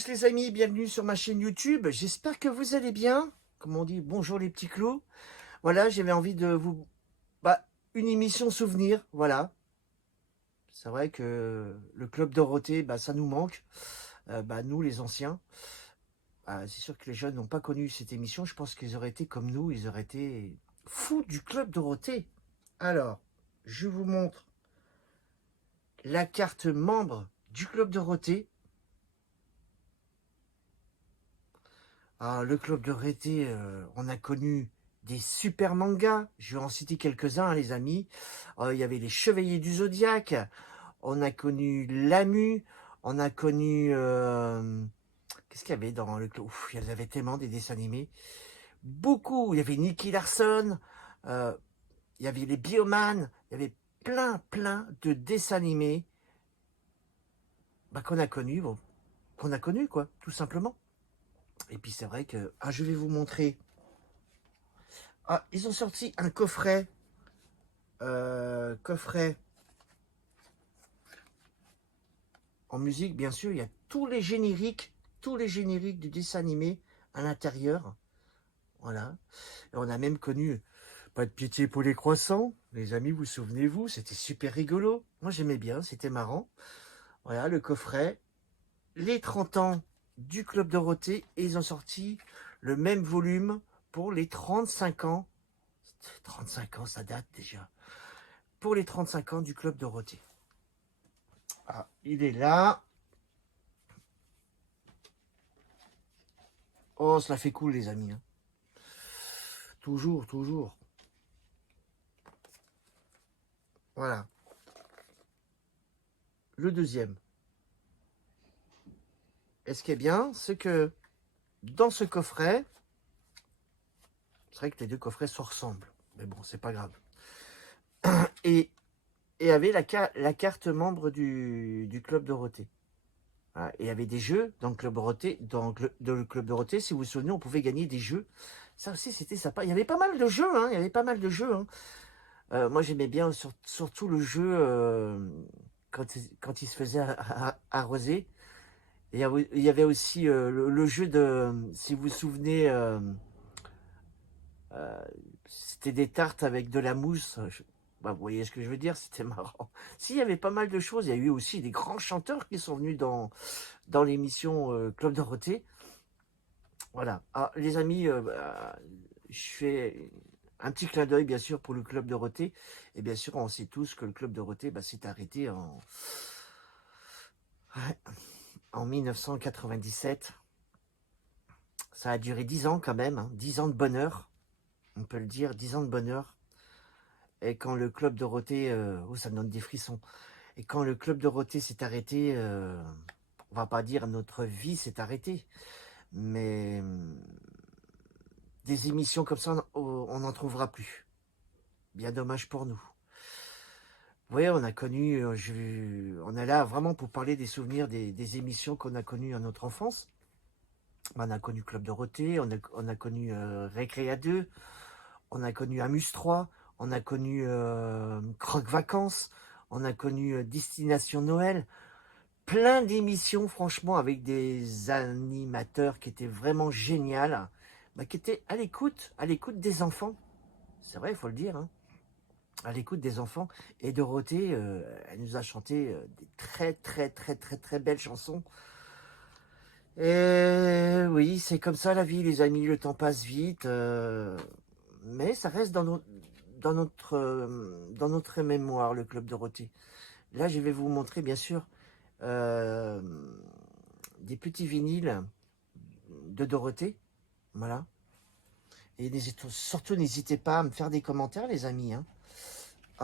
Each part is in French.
tous les amis, bienvenue sur ma chaîne YouTube. J'espère que vous allez bien. Comme on dit, bonjour les petits clous. Voilà, j'avais envie de vous... une émission souvenir, voilà. C'est vrai que le Club Dorothée, ça nous manque. Nous, les anciens. C'est sûr que les jeunes n'ont pas connu cette émission. Je pense qu'ils auraient été comme nous, ils auraient été fous du Club Dorothée. Alors, je vous montre la carte membre du Club Dorothée. Le Club Dorothée, on a connu des super mangas. Je vais en citer quelques-uns, hein, les amis. Il y avait les Chevaliers du Zodiaque. On a connu Lamu. On a connu... qu'est-ce qu'il y avait dans le club? Il y en avait tellement des dessins animés. Beaucoup. Il y avait Nicky Larson. Il y avait les Bioman. Il y avait plein de dessins animés qu'on a connus. Bon, qu'on a connus, quoi, tout simplement. Et puis c'est vrai que... je vais vous montrer... ils ont sorti un coffret. Coffret en musique, bien sûr. Il y a tous les génériques du dessin animé à l'intérieur. Voilà. Et on a même connu Pas de pitié pour les croissants. Les amis, vous souvenez-vous, c'était super rigolo. Moi, j'aimais bien, c'était marrant. Voilà, le coffret. Les 30 ans du Club Dorothée. Et ils ont sorti le même volume pour les 35 ans. 35 ans, ça date déjà. Pour les 35 ans du Club Dorothée. Il est là. Oh, cela fait cool, les amis. Hein. Toujours. Voilà. Le deuxième. Et ce qui est bien, c'est que dans ce coffret, c'est vrai que les deux coffrets se ressemblent. Mais bon, c'est pas grave. Et avait la carte membre du Club Dorothée. Voilà. Et il y avait des jeux dans le Club Dorothée. Dans le Club Dorothée, si vous vous souvenez, on pouvait gagner des jeux. Ça aussi, c'était sympa. Il y avait pas mal de jeux. Hein. Il y avait pas mal de jeux. Hein. Moi, j'aimais bien surtout le jeu quand il se faisait arroser. Et il y avait aussi le jeu de... Si vous vous souvenez... c'était des tartes avec de la mousse. Vous voyez ce que je veux dire, c'était marrant. Si, il y avait pas mal de choses. Il y a eu aussi des grands chanteurs qui sont venus dans l'émission Club Dorothée. Voilà. Les amis, je fais un petit clin d'œil, bien sûr, pour le Club Dorothée. Et bien sûr, on sait tous que le Club Dorothée s'est arrêté en 1997. Ça a duré 10 ans quand même. 10 ans de bonheur. On peut le dire, 10 ans de bonheur. Et quand le Club Dorothée... ça me donne des frissons. Et quand le Club Dorothée s'est arrêté, on va pas dire notre vie s'est arrêtée, mais des émissions comme ça, on n'en trouvera plus. Bien dommage pour nous. Vous voyez, on a connu, on est là vraiment pour parler des souvenirs des émissions qu'on a connues à notre enfance. On a connu Club Dorothée, on a connu Récréa 2, on a connu Amuse 3, on a connu Croque Vacances, on a connu Destination Noël. Plein d'émissions, franchement, avec des animateurs qui étaient vraiment géniaux, qui étaient à l'écoute des enfants. C'est vrai, il faut le dire, hein, à l'écoute des enfants. Et Dorothée, elle nous a chanté des très belles chansons. Et oui, c'est comme ça la vie, les amis, le temps passe vite, mais ça reste dans notre mémoire, le Club Dorothée. Là, je vais vous montrer, bien sûr, des petits vinyles de Dorothée. Voilà. Et surtout, n'hésitez pas à me faire des commentaires, les amis. Hein.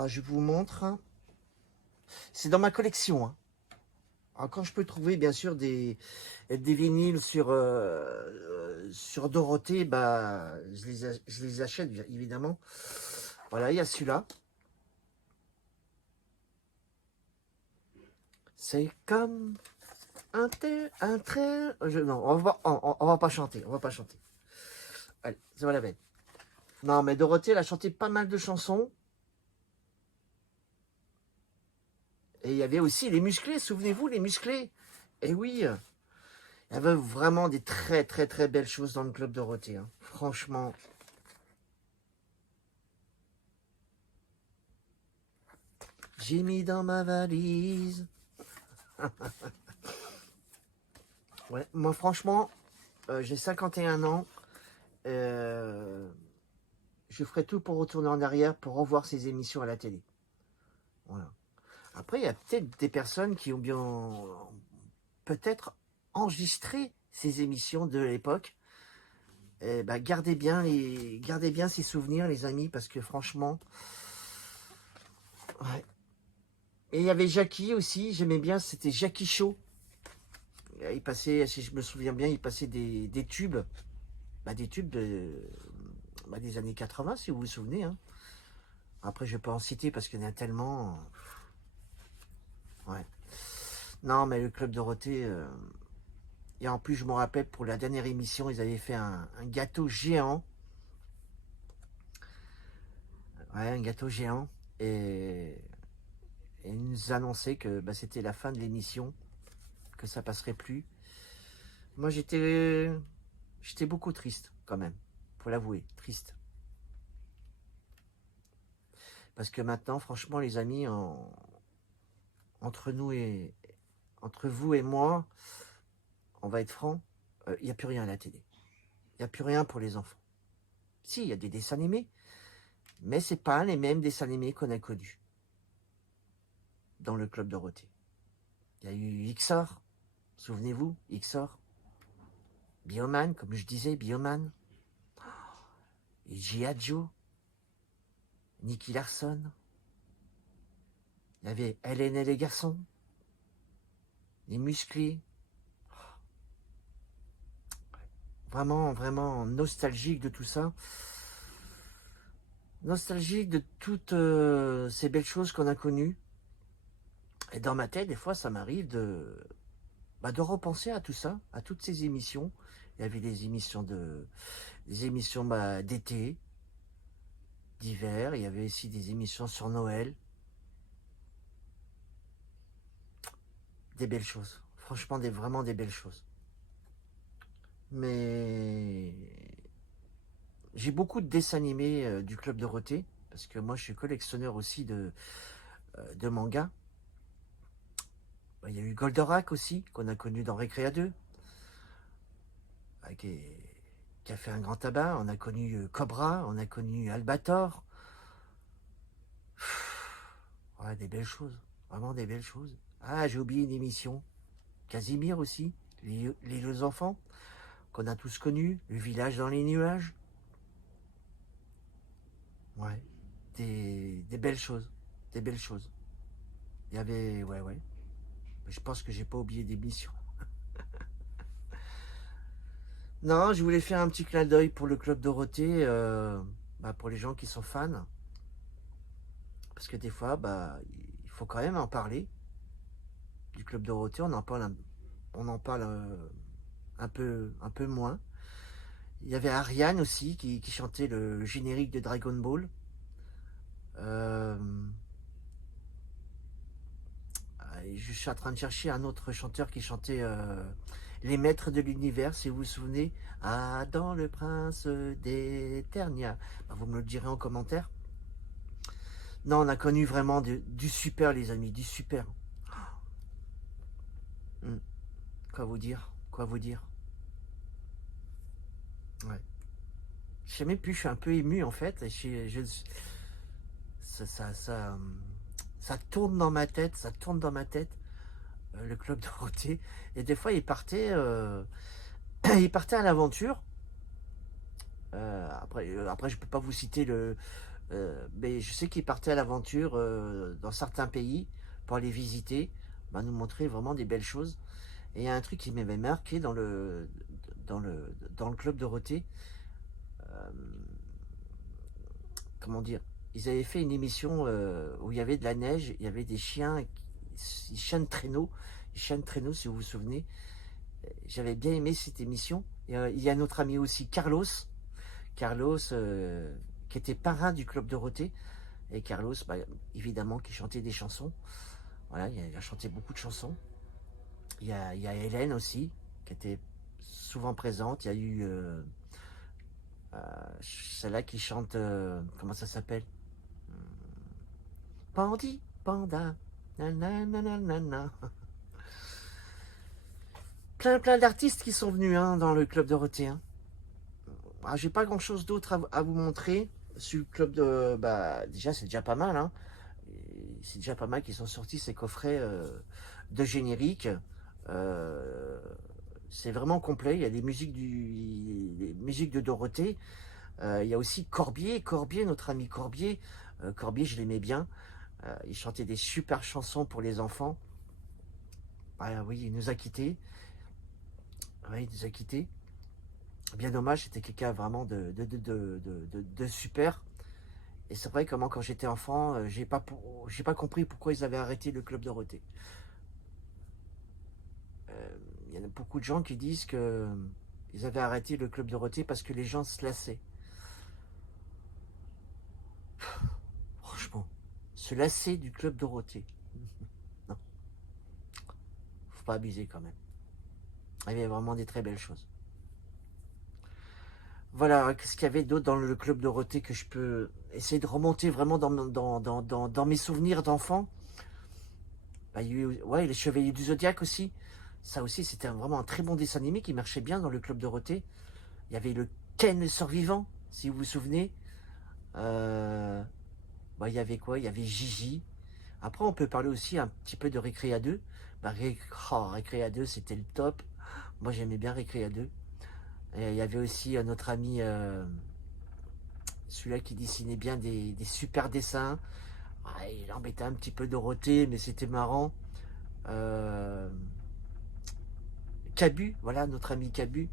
Je vous montre. C'est dans ma collection. Hein. Quand je peux trouver, bien sûr, des vinyles sur Dorothée, je les achète, évidemment. Voilà, il y a celui-là. C'est comme un train. Non, on va pas chanter. Allez, ça va la peine. Non, mais Dorothée, elle a chanté pas mal de chansons. Et il y avait aussi les musclés, souvenez-vous, les musclés. Et oui, Il y avait vraiment des très très très belles choses dans le Club Dorothée, hein. Franchement. J'ai mis dans ma valise. Ouais, moi franchement, j'ai 51 ans. Euh, je ferai tout pour retourner en arrière pour revoir ces émissions à la télé. Voilà. Après, il y a peut-être des personnes qui ont bien peut-être enregistré ces émissions de l'époque. Bah, gardez bien ces souvenirs, les amis, parce que franchement, ouais. Et il y avait Jackie aussi, j'aimais bien, c'était Jackie Show. Il passait, si je me souviens bien, il passait des tubes, des tubes des années 80, si vous vous souvenez, hein. Après, je ne vais pas en citer parce qu'il y en a tellement. Ouais. Non, mais le Club Dorothée. Et en plus, je me rappelle, pour la dernière émission, ils avaient fait un gâteau géant. Ouais, un gâteau géant. Et, et ils nous annonçaient que c'était la fin de l'émission, que ça passerait plus. Moi, j'étais beaucoup triste, quand même. Faut l'avouer, triste. Parce que maintenant, franchement, les amis, entre nous et entre vous et moi, on va être franc, il n'y a plus rien à la télé. Il n'y a plus rien pour les enfants. Si, il y a des dessins animés, mais c'est pas les mêmes dessins animés qu'on a connus dans le Club Dorothée. Il y a eu XOR, souvenez-vous, XOR, Bioman, comme je disais, Bioman, et G.I. Joe, Nicky Larson, il y avait Hélène et les garçons, les musclés, vraiment, vraiment nostalgique de tout ça. Nostalgique de toutes ces belles choses qu'on a connues. Et dans ma tête, des fois, ça m'arrive de repenser à tout ça, à toutes ces émissions. Il y avait des émissions d'été, d'hiver. Il y avait aussi des émissions sur Noël. Des belles choses. Franchement, vraiment des belles choses. Mais j'ai beaucoup de dessins animés du Club Dorothée, parce que moi, je suis collectionneur aussi de mangas. Il y a eu Goldorak aussi, qu'on a connu dans Recréa 2, qui a fait un grand tabac. On a connu Cobra, on a connu Albator. Ouais, des belles choses. Vraiment des belles choses. Ah, j'ai oublié une émission. Casimir aussi. Les deux enfants, qu'on a tous connus. Le village dans les nuages. Ouais. Des belles choses. Des belles choses. Il y avait. Ouais, ouais. Je pense que j'ai pas oublié d'émission. Non, je voulais faire un petit clin d'œil pour le Club Dorothée, pour les gens qui sont fans. Parce que des fois, il faut quand même en parler. Du Club Dorothée, on en parle un peu moins. Il y avait Ariane aussi qui chantait le générique de Dragon Ball. Euh, je suis en train de chercher un autre chanteur qui chantait Les Maîtres de l'Univers, si vous vous souvenez. Adam le Prince d'Eternia. Vous me le direz en commentaire. Non, on a connu vraiment du super, les amis, du super. Hmm. Quoi vous dire? Quoi vous dire? Ouais. Je sais même plus, je suis un peu ému en fait. Ça, ça, ça, ça tourne dans ma tête, ça tourne dans ma tête, le Club Dorothée. Et des fois, il partait à l'aventure. Après, je peux pas vous citer mais je sais qu'il partait à l'aventure dans certains pays pour aller visiter, nous montrer vraiment des belles choses. Et il y a un truc qui m'avait marqué dans le Club Dorothée. Euh, comment dire? Ils avaient fait une émission où il y avait de la neige, il y avait des chiens des chiens de traîneau, si vous vous souvenez. J'avais bien aimé cette émission. Et, il y a notre ami aussi, Carlos, qui était parrain du Club Dorothée. Et Carlos, évidemment, qui chantait des chansons. Voilà, il a chanté beaucoup de chansons. Il y a Hélène aussi. qui était souvent présente. Il y a eu celle-là qui chante, comment ça s'appelle? Pandi, panda, nanana. Plein d'artistes qui sont venus hein, dans le Club Dorothée. Hein. Ah, j'ai pas grand-chose d'autre à vous montrer. Sur le Club de... Bah, déjà, c'est déjà pas mal. Hein. C'est déjà pas mal qu'ils ont sorti ces coffrets de générique. Euh, c'est vraiment complet. Il y a les musiques de Dorothée. Il y a aussi Corbier, notre ami Corbier. Corbier, je l'aimais bien. Il chantait des super chansons pour les enfants. Ah oui, il nous a quittés. Ouais, il nous a quittés. Bien dommage, c'était quelqu'un vraiment de super. Et c'est vrai que moi, quand j'étais enfant, j'ai pas compris pourquoi ils avaient arrêté le Club Dorothée. Il y en a beaucoup de gens qui disent que ils avaient arrêté le Club Dorothée parce que les gens se lassaient. Franchement, se lasser du Club Dorothée. Non, faut pas abuser quand même. Il y avait vraiment des très belles choses. Voilà, qu'est-ce qu'il y avait d'autre dans le Club Dorothée que je peux essayer de remonter vraiment dans mes souvenirs d'enfant. Bah, il y a eu, ouais, les Chevaliers du Zodiaque aussi. Ça aussi, c'était vraiment un très bon dessin animé qui marchait bien dans le Club Dorothée. Il y avait le Ken le survivant, si vous vous souvenez. Euh, Bah, il y avait quoi? Il y avait Gigi. Après, on peut parler aussi un petit peu de Récréa 2. Bah, Récréa 2, c'était le top. Moi, j'aimais bien Récréa 2. Et il y avait aussi notre ami, celui-là qui dessinait bien des super dessins. Ah, il embêtait un petit peu Dorothée, mais c'était marrant. Euh, Cabu, voilà, notre ami Cabu.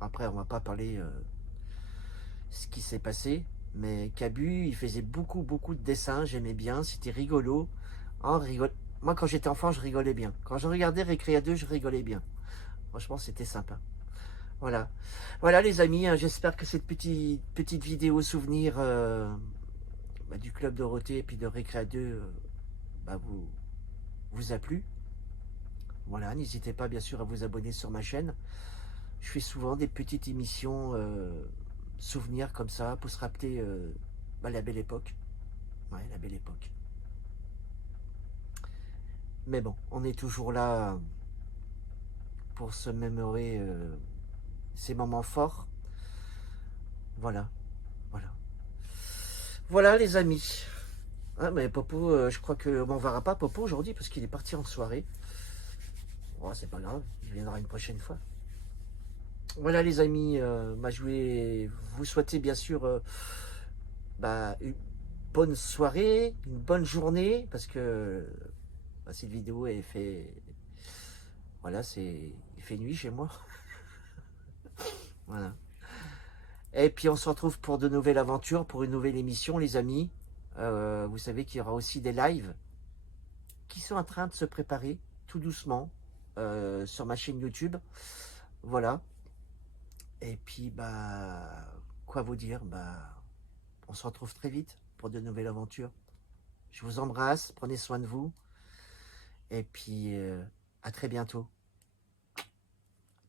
Après, on va pas parler ce qui s'est passé. Mais Cabu, il faisait beaucoup de dessins. J'aimais bien, c'était rigolo. Hein, Moi, quand j'étais enfant, je rigolais bien. Quand je regardais Récréa 2, je rigolais bien. Franchement, c'était sympa. Voilà. Voilà, les amis, hein, j'espère que cette petite vidéo souvenir bah, du Club Dorothée et puis de Récréa 2 bah, vous a plu. Voilà, n'hésitez pas bien sûr à vous abonner sur ma chaîne. Je fais souvent des petites émissions souvenirs comme ça pour se rappeler bah, la belle époque. Ouais, la belle époque. Mais bon, on est toujours là pour se mémorer ces moments forts. Voilà, voilà. Voilà les amis. Ah mais Popo, je crois que on verra pas Popo aujourd'hui parce qu'il est parti en soirée. Oh, c'est pas grave, il viendra une prochaine fois. Voilà les amis, bah, je voulais vous souhaiter bien sûr bah, une bonne soirée, une bonne journée, parce que bah, cette vidéo est fait, voilà, il fait nuit chez moi. Voilà. Et puis on se retrouve pour de nouvelles aventures, pour une nouvelle émission les amis. Vous savez qu'il y aura aussi des lives qui sont en train de se préparer tout doucement sur ma chaîne YouTube. Voilà. Et puis, bah, quoi vous dire? Bah, on se retrouve très vite pour de nouvelles aventures. Je vous embrasse, prenez soin de vous. Et puis, à très bientôt.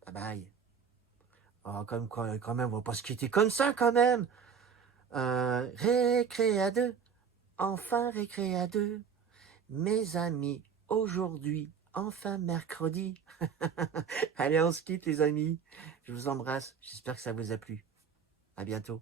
Bye bye. Oh, quand même, on va pas se quitter comme ça, quand même. Récré à deux, enfin récré à deux. Mes amis, aujourd'hui, enfin mercredi. Allez, on se quitte, les amis. Je vous embrasse. J'espère que ça vous a plu. À bientôt.